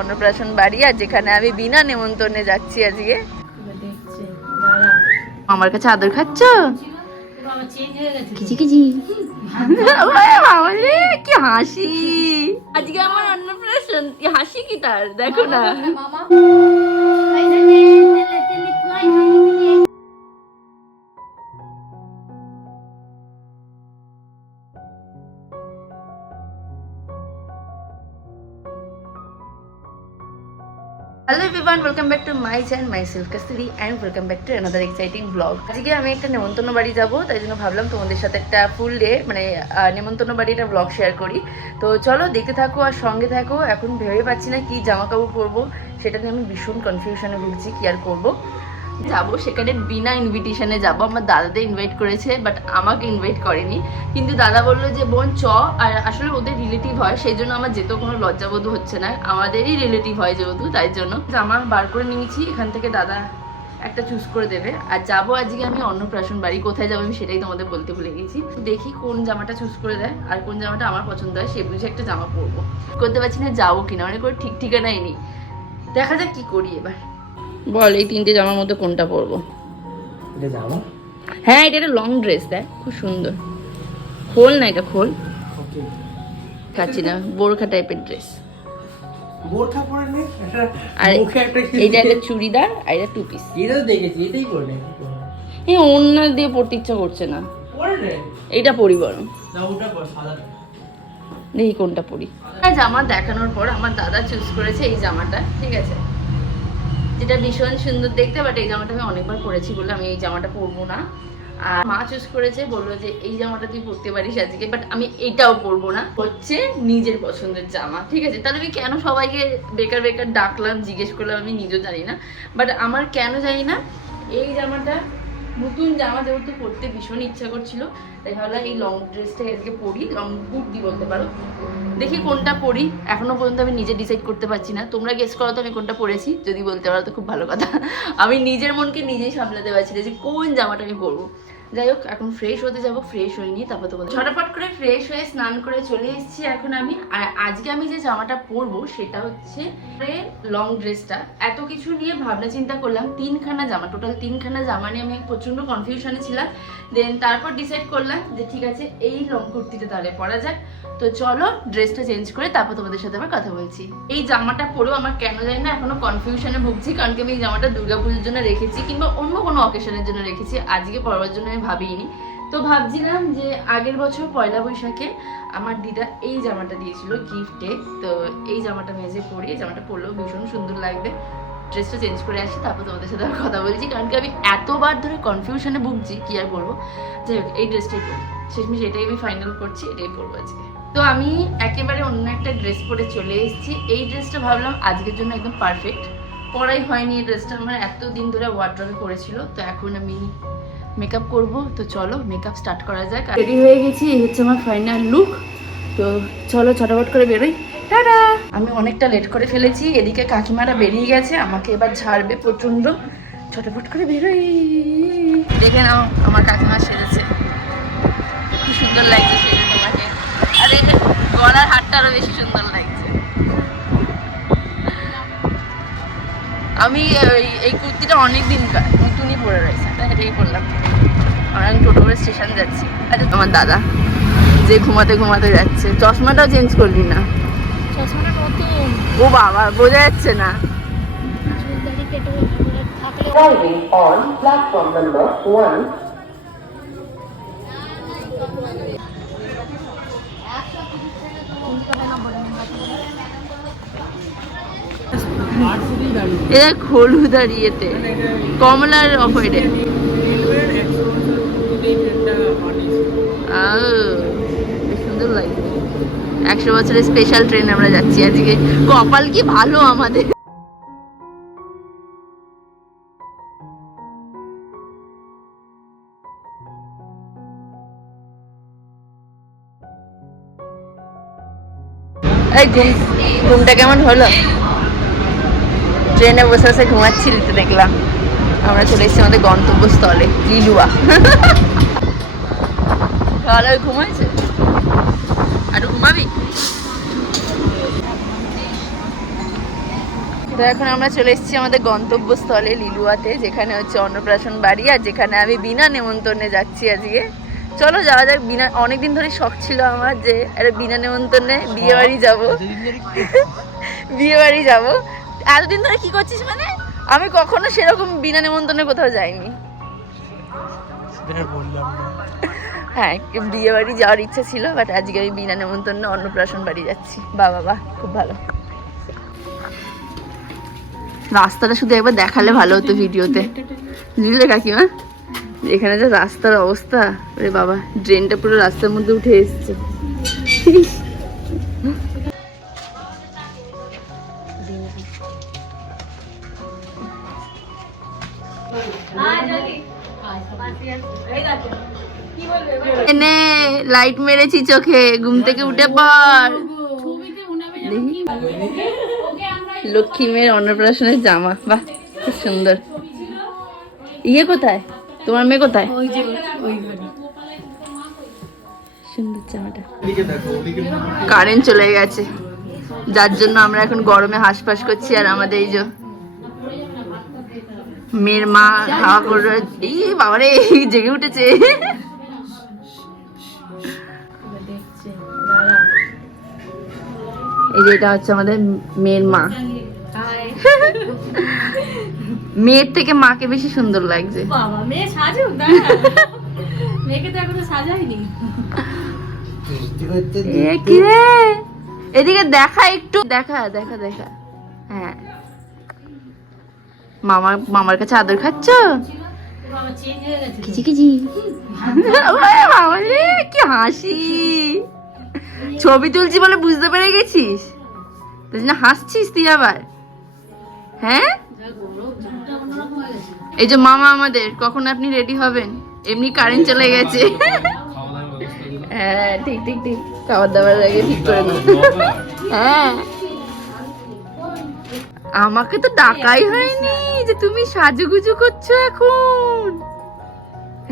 অন্নপ্রাশন বাড়ি, আর যেখানে আমি বিনা নেমন্তন্নে যাচ্ছি আজকে। আমার কাছে আদর খাচ্ছ? কি হাসি আজকে আমার অন্নপ্রাশন, কি হাসি কি তার, দেখো না। Hello everyone, welcome back to my channel myself Kasturi and welcome back to another exciting blog. আজকে আমি একটা নেমন্তন্ন বাড়ি যাব, তাই জন্য ভাবলাম তোমাদের সাথে একটা ফুল ডে মানে নেমন্তন্ন বাড়িটা ব্লগ শেয়ার করি। তো চলো দেখতে থাকো আর সঙ্গে থাকো। এখন ভেবে পাচ্ছি না কি জামা কাপড় পরবো, সেটা নিয়ে আমি ভীষণ কনফিউশনে ভুগছি, কি আর করবো। যাবো সেখানে বিনা ইনভিটেশনে যাব। আমার দাদাদের ইনভাইট করেছে, বাট আমাকে ইনভাইট করেনি। কিন্তু দাদা বললো যে বোন চ, আর আসলে ওদের রিলেটিভ হয়, সেই জন্য আমার যেতেও কোনো লজ্জাবোধ হচ্ছে না, আমাদেরই রিলেটিভ হয় যেহেতু, তাই জন্য জামা বার করে নিয়েছি। এখান থেকে দাদা একটা চুজ করে দেবে। আর যাবো আজকে আমি অন্নপ্রাশন বাড়ি। কোথায় যাবো আমি সেটাই তোমাদের বলতে ভুলে গেছি। দেখি কোন জামাটা চুজ করে দেয় আর কোন জামাটা আমার পছন্দ হয়, সে বুঝে একটা জামা পরবো। করতে পারছি না যাবো কিনা, অনেক করে ঠিক ঠিকানাই নেই। দেখা যাক কি করি এবার। বল এই তিনটে জামার মধ্যে কোনটা পরবো? এটা জামা? হ্যাঁ, এটা একটা লং ড্রেস, দেখ খুব সুন্দর। খোল না, এটা খোল। খাচ্ছি না, বোরখা টাইপের ড্রেস। বোরখা পরে নে, আর এইটা একটা চুড়িদার, আর এটা টু পিস। এটা তো দেখেছি, এটাই পরে নে। এই অন্য দিয়ে পড়তে ইচ্ছা করছে না, পরে নে। এইটা পরি বরং। না ওটা পর, সাদা। দেখি কোনটা পরি। জামা দেখানোর পর আমার দাদা চুজ করেছে এই জামাটা, ঠিক আছে, যেটা ভীষণ সুন্দর দেখতে। বাট এই জামাটা আমি অনেকবার পরেছি বলে আমি এই জামাটা পরবো না। আর মা চুজ করেছে, বললো যে এই জামাটা তুই পরতে পারিস আজকে, বাট আমি এইটাও পরবো না, হচ্ছে নিজের পছন্দের জামা, ঠিক আছে। তাহলে আমি কেন সবাইকে বেকার বেকার ডাকলাম, জিজ্ঞেস করলাম, আমি নিজেও জানি না। বাট আমার কেন জানি না এই জামাটা, নতুন জামা যেহেতু পরতে ভীষণ ইচ্ছা করছিল, তাই ভাবলাম এই লং ড্রেসটা আজকে পরি, লং কুর্তি বলতে পারো। দেখি কোনটা পরি, এখনো পর্যন্ত আমি নিজে ডিসাইড করতে পারছি না। তোমরা গেস করো তো আমি কোনটা পরেছি, যদি বলতে পারো তো খুব ভালো কথা। আমি নিজের মনকে নিজেই সামলাতে পারছি না যে কোন জামাটা আমি পরবো। যাই হোক, এখন ফ্রেশ হতে যাবো, ফ্রেশ হয়ে নিয়ে তারপর তোমাদের ঝটাপট করে ফ্রেশ হয়ে স্নান করে চলে এসেছি এখন আমি। আর আজকে আমি যে জামাটা পরবো সেটা হচ্ছে লং ড্রেসটা। এত কিছু নিয়ে ভাবনা চিন্তা করলাম, তিনখানা জামা, টোটাল তিনখানা জামা নিয়ে আমি প্রচন্ড কনফিউশনে ছিলাম। দেন তারপর ডিসাইড করলাম যে ঠিক আছে এই লং কুর্তিটা তাহলে পরা যাক। তো চলো ড্রেসটা চেঞ্জ করে তারপর তোমাদের সাথে আবার কথা বলছি। এই জামাটা পরেও আমার কেন জানি না এখনো কনফিউশনে ভুগছি, কারণ কি আমি এই জামাটা দুর্গাপুজোর জন্য রেখেছি কিংবা অন্য কোনো অকেশনের জন্য রেখেছি, আজকে পরবার জন্য আমি ভাবিনি। তো ভাবছিলাম যে আগের বছর পয়লা বৈশাখে আমার দিদা এই জামাটা দিয়েছিল গিফটে, তো এই জামাটা মেজে পরি, এই জামাটা পরলেও ভীষণ সুন্দর লাগবে। ড্রেসটা চেঞ্জ করে আসি, তারপর তোমাদের সাথে আবার কথা বলছি, কারণ কি আমি এতবার ধরে কনফিউশনে ভুগছি, কি আর বলবো। যাই হোক, এই ড্রেসটাই পরি, শেষমেশ এটাই আমি ফাইনাল করছি, এটাই পরবো আজকে। তো আমি একেবারে অন্য একটা ড্রেস পরে চলে এসেছি। এই ড্রেসটা ভাবলাম আজকের জন্য একদম পারফেক্ট, পরাই হয়নি এই ড্রেসটা, আমার এতদিন ধরে ওয়ার্ড্রবে পরেছিল। তো এখন আমি মেকআপ করব, তো চলো মেকআপ স্টার্ট করা যাক। রেডি হয়ে গেছি, এই হচ্ছে আমার ফাইনাল লুক। তো চলো ছটাফট করে বেরোই, টাটা। আমি অনেকটা লেট করে ফেলেছি, এদিকে কাকিমারা বেরিয়ে গেছে, আমাকে এবার ঝাড়বে প্রচন্ড। ছটাফট করে বেরোই। দেখে নাও আমার কাকিমা সেজেছে, খুব সুন্দর লাগছে সেজে তোমাকে। আরে গলার হারটা আরো বেশি সুন্দর লাগছে। আমি এই কুর্তিটা অনেকদিন নতুনই পরে রয়েছে, তাই এটাই পরলাম। আর আমি টোটো করে স্টেশন যাচ্ছি। আচ্ছা তোমার দাদা যে ঘুমাতে ঘুমাতে যাচ্ছে, চশমাটাও চেঞ্জ করলি না? চশমাটা নতুন। ও বাবা, বোঝা যাচ্ছে না। এরা হলুদ আর ইয়েতে কমলার অফারে সুন্দর লাগছে। 100 বছরের স্পেশাল ট্রেন আমরা যাচ্ছি আজকে, কপাল কি ভালো আমাদের। এই ঘুমটা কেমন হলো? ট্রেনে বসে বসে ঘুমাচ্ছিলি তো দেখলাম। আমরা চলে এসেছি আমাদের গন্তব্যস্থলে লিলুয়া। ভালো ঘুমাইছে, আর ঘুমাবি? তো এখন আমরা চলে এসেছি আমাদের গন্তব্যস্থলে লিলুয়াতে, যেখানে হচ্ছে অন্নপ্রাশন বাড়ি, আর যেখানে আমি বিনা নেমন্তন্নে যাচ্ছি আজকে। চলো যাওয়া যাক। বিনা, অনেকদিন ধরে শখ ছিল আমার যে একটা বিনা নেমন্তন্নে বিয়ে বাড়ি যাবো। বিয়ে বাড়ি যাবো। এতদিন ধরে কি করছিস মানে? আমি কখনো সেরকম বিনা নেমন্তন্নে কোথাও যাইনি। হ্যাঁ, বিয়ে বাড়ি যাওয়ার ইচ্ছা ছিল, বাট আজকে আমি বিনা নেমন্তন্নে অন্নপ্রাশন বাড়ি যাচ্ছি। বাহ, খুব ভালো। রাস্তাটা শুধু একবার দেখালে ভালো হতো ভিডিওতে, বুঝলে কাকিমা? এখানে যে রাস্তার অবস্থা, আরে বাবা, ড্রেনটা পুরো রাস্তার মধ্যে উঠে এসছে। এনে লাইট মেরেছি চোখে, ঘুম থেকে উঠে পর। লক্ষ্মী মেয়ের অন্নপ্রাশনের জামা, বাহ খুব সুন্দর। ইয়ে কোথায়, তোমার মেয়ে কোথায়? সুন্দর জামাটা। কারেন্ট চলে গেছে, যার জন্য আমরা এখন গরমে হাঁসফাঁস করছি। আর আমাদের এই যে মেয়ের মা খাওয়া করে, এই বাবারে জেগে উঠেছে। এই যে এটা হচ্ছে আমাদের মেয়ের মা। মেয়ের থেকে মাকে বেশি সুন্দর লাগছে। বাবা, মেয়ে সাজুক না, মেয়েকে তো এখনো সাজাইনি। কি রে, এদিকে দেখা একটু, দেখা। হ্যাঁ, মামার কাছে আদর খাচ্ছ? কিচি বাবা রে, কি হাসি। ছবি তুলছি বলে বুঝতে পেরে গেছিস, তাই জন্য হাসছিস তুই আবার? হ্যাঁ, এই যে মামা আমাদের, কখন আপনি রেডি হবেন? এমনি কারেন্ট চলে গেছে। হ্যাঁ ঠিক, খাবার দাবার আগে ঠিক করে দাও। হ্যাঁ, আমাকে তো ডাকাই হয়নি যে তুমি সাজুগুজু করছো এখন।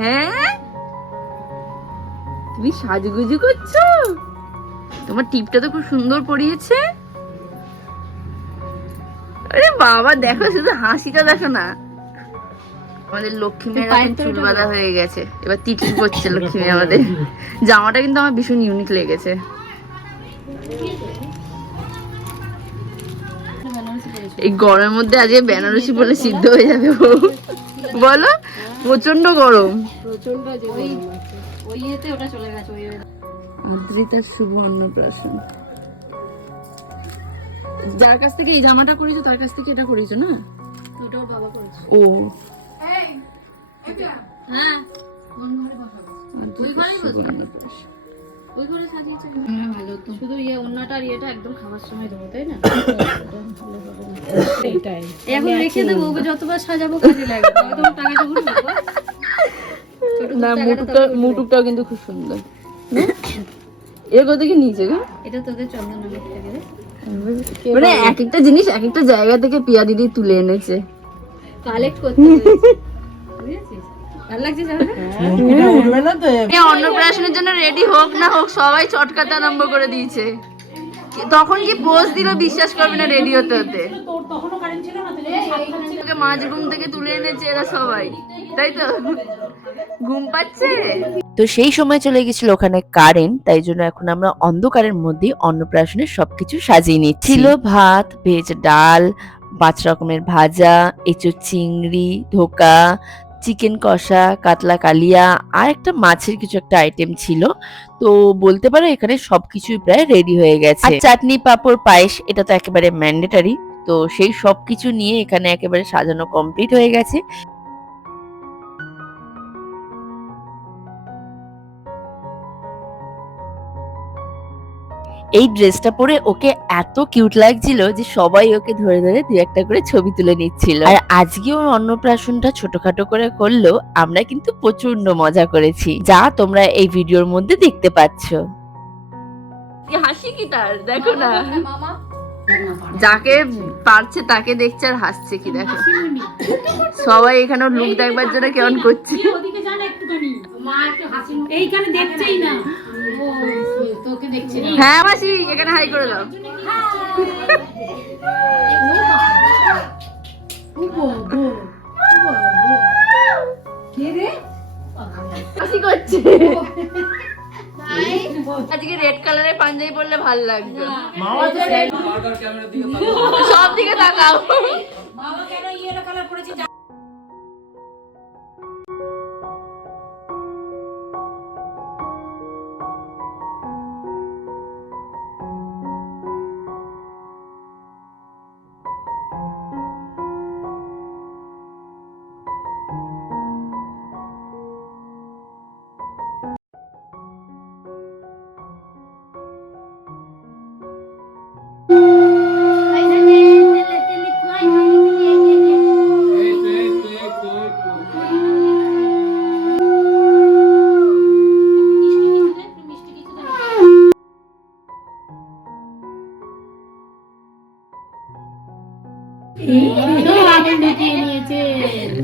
হ্যাঁ, তুমি সাজুগুজু করছো? তোমার টিপটা তো খুব সুন্দর পরিয়েছে। আরে বাবা দেখো, শুধু হাসিটা দেখো না। আমাদের লক্ষ্মী মেয়ের এখন চুল বাঁধা হয়ে গেছে, এবার টিটলি পড়ছে লক্ষ্মী মেয়ে আমাদের। জামাটা কিন্তু আমার ভীষণ ইউনিক লেগেছে। এই গরমের মধ্যে আজকে বেনারসি বলে সিদ্ধ হয়ে যাবে বলো, প্রচন্ড গরম। আদ্রিতার শুভ অন্নপ্রাশন। যার কাছ থেকে এই জামাটা করেছো তার কাছ থেকে এটা করেছো না? ওটাও বাবা করেছে। ও হ্যাঁ, ওই ঘরে সাজিয়েছে। ভালো তো, শুধু ওন্নাটা আর ইয়েটা একদম খাবার সময় দেবো, তাই না? এইটাই এখন রেখে দেবো, ওকে যতবার সাজাবো কাজে লাগবে। তখন টাকাটা ঘুরবে না। মুটুকটাও কিন্তু খুব সুন্দর। এর কোথা থেকে নিয়েছে গো? এটা তোদের চন্দননগর থেকে রে। মানে এক একটা জিনিস এক একটা জায়গা থেকে পিয়া দিদি তুলে এনেছে, কালেক্ট করতে হয়েছে। বুঝেছিস? ভালো লাগছে জামাটা? অন্নপ্রাশনের জন্য রেডি হোক না হোক সবাই চটকাতে আরম্ভ করে দিয়েছে। তখন কি পোজ দিল বিশ্বাস করবে না, রেডি হতে হতে। মাঝ ঘুম থেকে তুলে এনেছে এরা সবাই, তাই তো? ঘুম পাচ্ছে তো সেই সময় চলে গেছিল ওখানে কারেন্ট, তাই জন্য এখন আমরা অন্ধকারের মধ্যে অন্নপ্রাশনের সবকিছু সাজিয়ে নিচ্ছি। ছিল ভাত, ভেজ ডাল, 5 রকমের ভাজা, এঁচোড় চিংড়ি, ধোকা, চিকেন কষা, কাতলা কালিয়া, আর একটা মাছের কিছু একটা আইটেম ছিল। তো বলতে পারো এখানে সবকিছুই প্রায় রেডি হয়ে গেছে। আর চাটনি, পাঁপড়, পায়েস এটা তো একেবারে ম্যান্ডেটারি। তো সেই সবকিছু নিয়ে এখানে একেবারে সাজানো কমপ্লিট হয়ে গেছে। এই ড্রেসটা পরে ওকে এত কিউট লাগছিল যে সবাই ওকে ধরে ধরে 2-1টা করে ছবি তুলে নিচ্ছিল। আর আজকেও অন্নপ্রাশনটা ছোটখাটো করে করলেও আমরা কিন্তু প্রচন্ড মজা করেছি, যা তোমরা এই ভিডিওর মধ্যে দেখতে পাচ্ছ। হাসি কি তার দেখো না, যাকে পারছে তাকে দেখছে আর হাসছে কি দেখো। সবাই এখানে লুক দেখবার জন্য কেমন করছে। এইখানে দেখছেই না, তোকে দেখছে না। হ্যাঁ মাসি, এখানে হাই করে দাও। দিয়ে পড়লে ভাল লাগবে। মামা তো সব দিকে তাকাও। বাবা কেন ইয়েলো কালার পরেছে?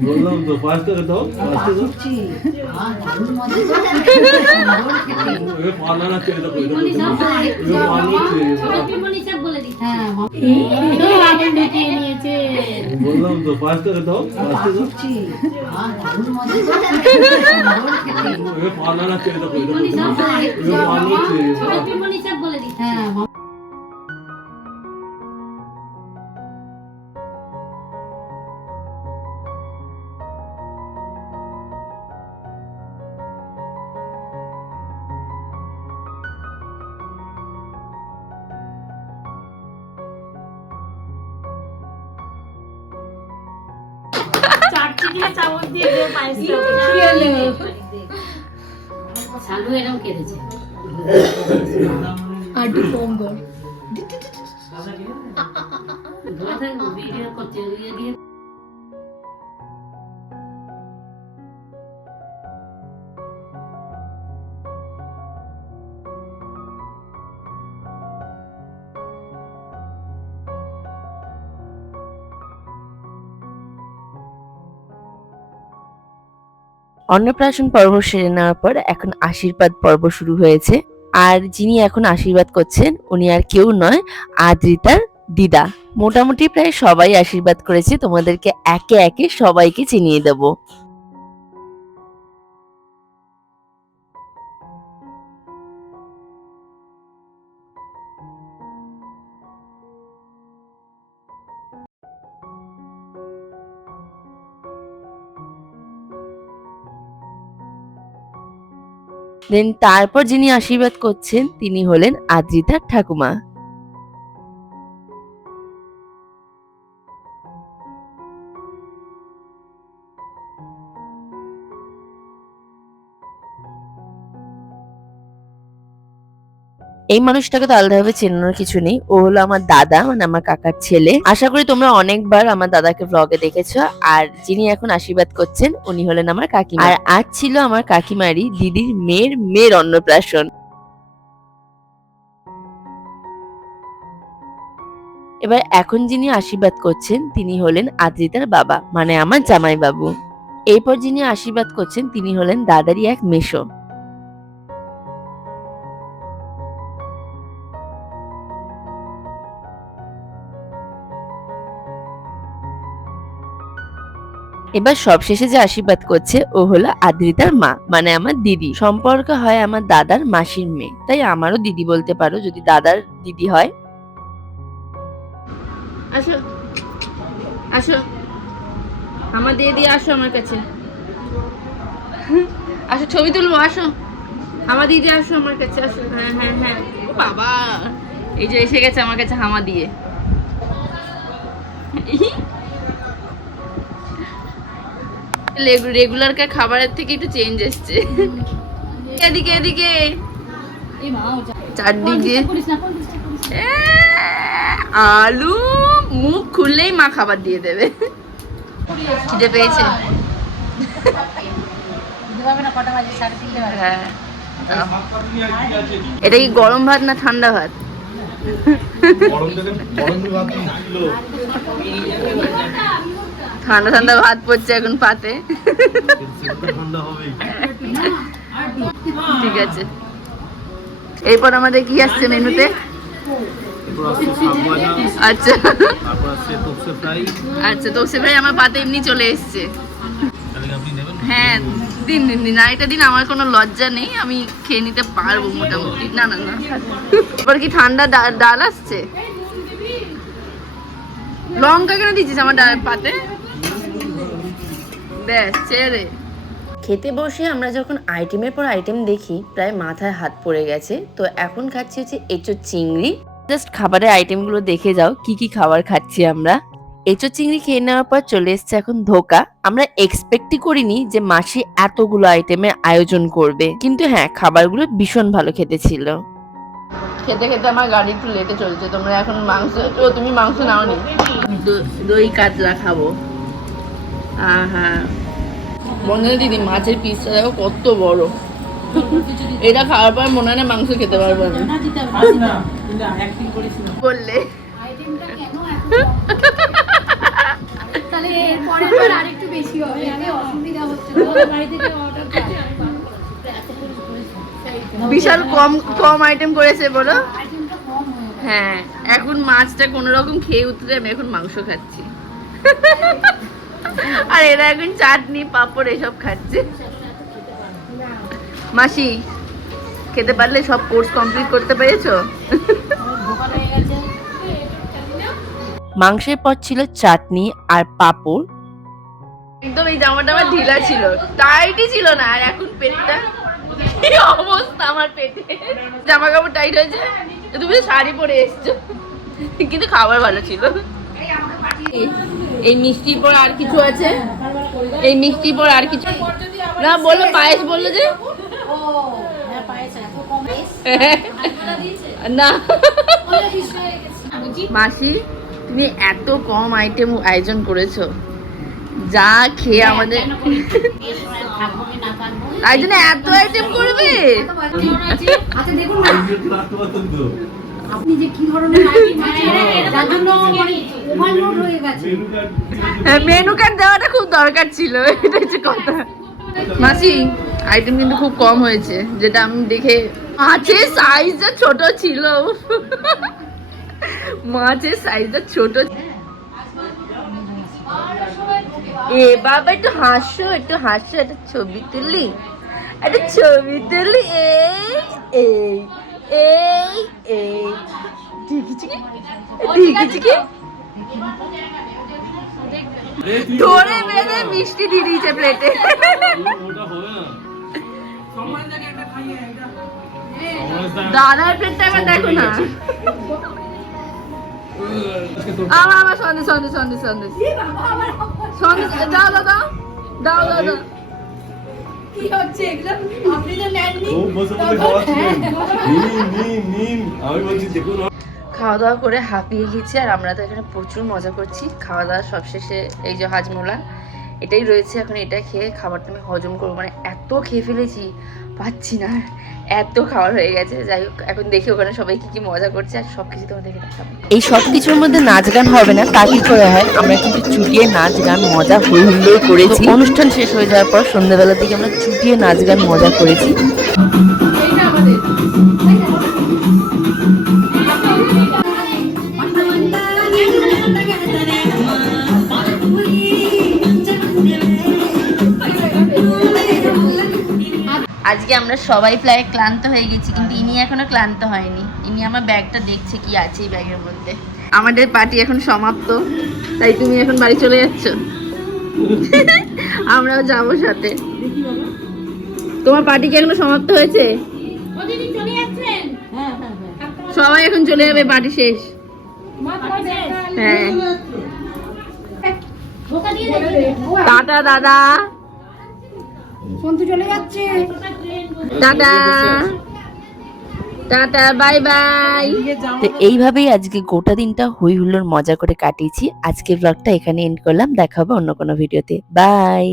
বললাম তো পাঁচ টাকা দাও, পাঁচ টাকা পার্লার আছে, এটা করে দেবো। বললাম তো পাঁচ টাকা দাও, পাঁচ টাকা পার্লার আছে, এটা করে দেবো। চালু এরকম কেঁদেছে। ভিডিও করতে দিয়ে অন্নপ্রাশন পর্ব সেরে নেওয়ার পর এখন আশীর্বাদ পর্ব শুরু হয়েছে। আর যিনি এখন আশীর্বাদ করছেন উনি আর কেউ নয়, আদ্রিতার দিদা। মোটামুটি প্রায় সবাই আশীর্বাদ করেছে, তোমাদেরকে একে একে সবাইকে চিনিয়ে দেব। দেন তারপর যিনি আশীর্বাদ করছেন তিনি হলেন আদ্রিতার ঠাকুমা। এই মানুষটাকে তো আলাদাভাবে চেনানোর কিছু নেই, ও হলো আমার দাদা, মানে আমার কাকার ছেলে। আশা করি তোমরা অনেকবার আমার দাদাকে ব্লগে দেখেছো। আর যিনি এখন আশীর্বাদ করছেন উনি হলেন আমার কাকিমা। আর আজ ছিল আমার কাকিমারই দিদির মেয়ের অন্নপ্রাশন। এবার এখন যিনি আশীর্বাদ করছেন তিনি হলেন আদ্রিতার বাবা, মানে আমার জামাই বাবু। এরপর যিনি আশীর্বাদ করছেন তিনি হলেন দাদারই এক মেশো। এবার সবশেষে যে আশীর্বাদ করছে ও হলো আদ্রিতার মা, মানে আমার দিদি। সম্পর্ক হয় আমার দাদার মাসির মেয়ে, তাই আমারও দিদি বলতে পারো যদি দাদার দিদি হয়। আসো আসো আমার দিদি, আসো আমার কাছে, আসো ছবি তুলবো, আসো আমার দিদি, আসো আমার কাছে, আসো। হ্যাঁ হ্যাঁ হ্যাঁ, ও বাবা, এই যে এসে গেছে আমার কাছে হামা দিয়ে। রেগুলার খাবারের থেকে একটু চেঞ্জ এসছে। এদিকে এদিকে চারদিকে আলু, মুখ খুললেই মা খাবার দিয়ে দেবে। খিদে পেয়েছে? হ্যাঁ। এটা কি গরম ভাত না ঠান্ডা ভাত? ঠান্ডা ঠান্ডা ভাত পড়ছে এখন পাতে। ঠিক আছে, এরপর আমাদের কি আসছে মেনুতে? আচ্ছা আচ্ছা, তোপসে ফ্রাই আমার পাতে এমনি চলে এসছে। হ্যাঁ দিন দিন দিন আরেকটা দিন, আমার কোনো লজ্জা নেই, আমি খেয়ে নিতে পারবো মোটামুটি। না না না, এবার কি ঠান্ডা ডাল আসছে? লঙ্কা কেন দিচ্ছিস আমার ডাল পাতে? ব্যাস ছেড়ে। খেতে বসে আমরা যখন আইটেমের পর আইটেম দেখি প্রায় মাথায় হাত পড়ে গেছে। তো এখন খাচ্ছি হচ্ছে এঁচোড় চিংড়ি। জাস্ট খাবারের আইটেমগুলো দেখে যাও কি কি খাবার খাচ্ছি আমরা। এঁচোড় চিংড়ি খেয়ে নেওয়ার পর চলে এসছে এখন ধোকা। আমরা এক্সপেক্টই করিনি যে মাসি এতগুলো আইটেমের আয়োজন করবে, কিন্তু হ্যাঁ খাবারগুলো ভীষণ ভালো খেতে ছিল। খেতে খেতে আমার গাড়ি একটু লেটে চলছে। তোমরা এখন মাংস, তুমি মাংস নাও নি, দই কাতলা খাবো। হ্যাঁ বন্ধুরা দিদি মাছের পিসটা দেখো কত বড়, এটা খাওয়ার পর মনে হয় না মাংস খেতে পারবো আমি। বললে আইটেমটা কেন এত তাহলে এরপরে আরেকটু বেশি হবে, এতে অসুবিধা হচ্ছে না। বাড়ি থেকে অর্ডার করতে বিশাল কম কম আইটেম করেছে বলো। আইটেমটা কম হয়ে গেছে। হ্যাঁ এখন মাছটা কোনো রকম খেয়ে উঠলে আমি এখন মাংস খাচ্ছি, আর এরা এখন চাটনি পাঁপড় এসব খাচ্ছে। মাসি খেতে পারলে সব কোর্স কমপ্লিট করতে পেরেছো? মাংসের পর ছিল চাটনি আর পাঁপড়। একদম এই জামাটা আমার ঢিলা ছিল, টাইটই ছিল না, আর এখন পেটটা কি অবস্থা আমার পেটে, জামা কাপড় টাইট হয়েছে। তুমি তো শাড়ি পরে এসছো, কিন্তু খাবার ভালো ছিল। এই মিষ্টির পর আর কিছু আছে? এই মিষ্টির পর আর কিছু না? বললো পায়েস, বললো যে না। মাসি তুমি এত কম আইটেম আয়োজন করেছো, যা খেয়ে আমাদের তাই জন্য এত আইটেম করবে? আচ্ছা দেখুন না আপনি যে কি ধরনের আইটেম আছে তার জন্য ওভারলোড হয়ে গেছে। মেনু কার্ড দেওয়াটা খুব দরকার ছিল, এটা হচ্ছে কথা। মাসি আইটেম কিন্তু খুব কম হয়েছে, যেটা আমি দেখে। মাছের সাইজটা ছোট ছিল, মাছের সাইজটা ছোট। এ বাবা একটু হাসো, একটু হাসো, একটা ছবি তুলি, একটা ছবি তুলি। এই এই এই এই ঠিকই ঠিকই ধরে বেঁধে মিষ্টি দিয়ে দিয়েছে প্লেটে। দাদার প্লেটটা এবার দেখো না। আমার সন্দেশ সন্দেশ সন্দেশ সন্দেশ সন্দেশ দাও দাও দাও দাও দাও দাও। কি হচ্ছে এগুলো? আপনি তো নেননি। আমি বলছি দেখুন খাওয়া দাওয়া করে হাঁপিয়ে গেছি, আর আমরা তো এখানে প্রচুর মজা করছি। খাওয়া দাওয়া সবশেষে এই যে হাজমোলা এটাই রয়েছে, এখন এটা খেয়ে খাবারটা আমি হজম করবো। মানে এত খেয়ে ফেলেছি, পাচ্ছি না, এত খাবার হয়ে গেছে। যাই হোক এখন দেখি ওখানে সবাই কি কি মজা করছে, আর সবকিছু তোমাদেরকে দেখাবো। এই সব কিছুর মধ্যে নাচ গান হবে না তা কি করে হয়? আমরা কিন্তু চুটিয়ে নাচ গান মজা হই হুল্লোড় করেছি। অনুষ্ঠান শেষ হয়ে যাওয়ার পর সন্ধ্যাবেলার দিকে আমরা চুটিয়ে নাচ গান মজা করেছি। আজকে আমরা সবাই প্রায় ক্লান্ত হয়ে গেছি, কিন্তু ইনি এখনো ক্লান্ত হয়নি। ইনি আমার ব্যাগটা দেখছে কি আছে এই ব্যাগের মধ্যে। আমাদের পার্টি এখন সমাপ্ত, তাই তুমি এখন বাড়ি চলে যাচ্ছ, আমরাও যাবো সাথে। তোমার পার্টি কি এখনো সমাপ্ত হয়েছে? সবাই এখন চলে যাবে, পার্টি শেষ। হ্যাঁ টাটা দাদা, সন্তু চলে যাচ্ছে। Tata tata bye bye. তো এইভাবেই আজকে গোটা দিনটা হই হুল্লোড় মজা করে কাটিয়েছি। আজকের ব্লগটা এখানে এন্ড করলাম, দেখা হবে অন্য কোনো ভিডিওতে। বাই।